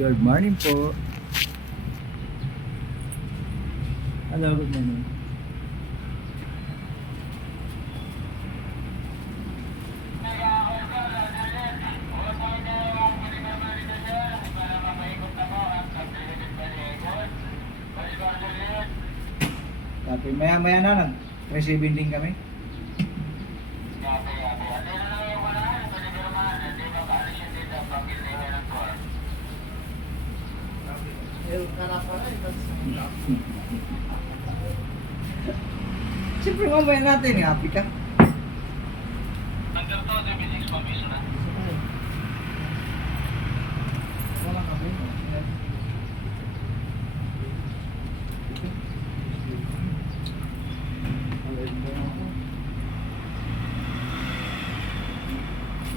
Good morning po. Hello, good morning. Tapi maya-maya na nag-receiving din kami. Siyempre mamaya natin, happy ka. Wala kami.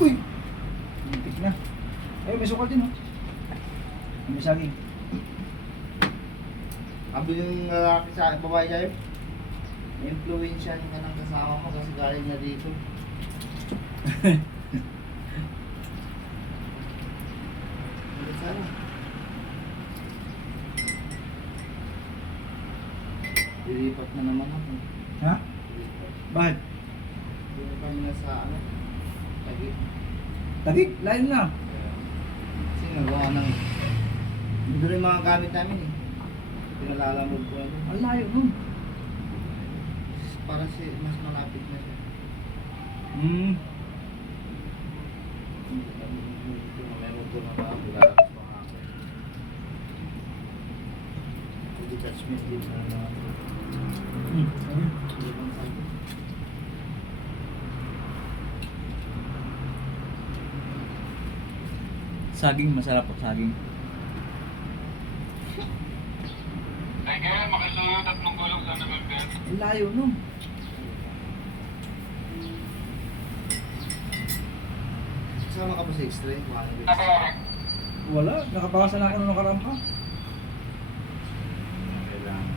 Uy! Muntik na. Ay, may sukal din, oh. May saging. Sabi yung lalaki sa babae sa'yo, influensyan ka ng kasama mo kasi galing na dito. Ulit sana. Lilipat na naman ako. Ha? Lilipat. Bakit? Dito kami na sa ano, Taguig. Tagig, lain na. Kasi nagawa ng, doon yung mga gamit namin eh. Pinalalamog ko ano. Ang layo nun. Para mas malapit na siya. Meron ko na ba ako lalabas pa nga ako. Detachment din na Saging, masarap po saging. Ay kaya makisuyo tatlong gulong sa November. Ang layo nun. Sama ka pa sa X-ray? Wala, nakapakasan ako nung nakaraan pa. Kailangan.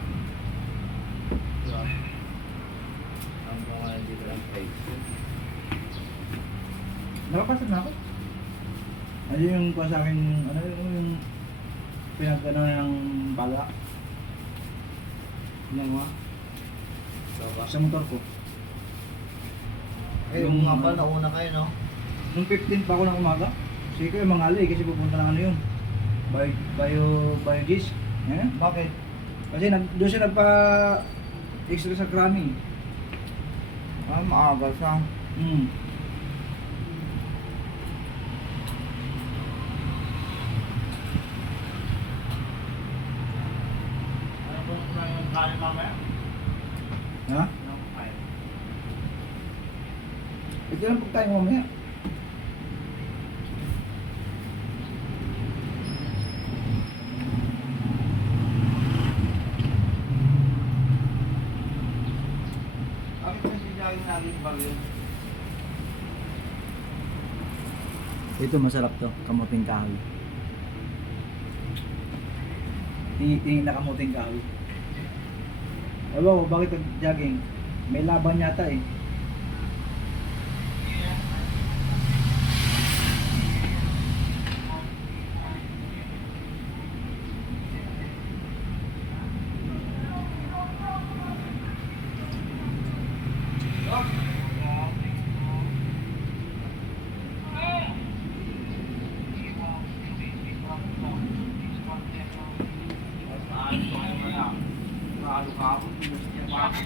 Ang mga hindi ka lang face. Nakapasok na ako. Ano yung kuha sa akin, ano yung pinagano ng baga Ano nga? sa motor ko. Eh, yung nga pa, nauna kayo, no? Nung 15 pa ako ng umaga, sige kayo mangali kasi pupunta ng ano yun. Biogis. Eh? Bakit? Kasi doon siya nagpa-extra sa cramming. Ah, maaga siya. Ano po yung kain mamaya? Ha? Ano po kain? Ito lang pagkain mo mamaya. Bakit kasi dyan naging bagyo? Ito masarap to, kamuting kahoy. Tingin na kamuting kahoy. Ewan ko, bakit jogging? May laban yata eh. Mas maayos ko ngayon na. Maalo ka ako.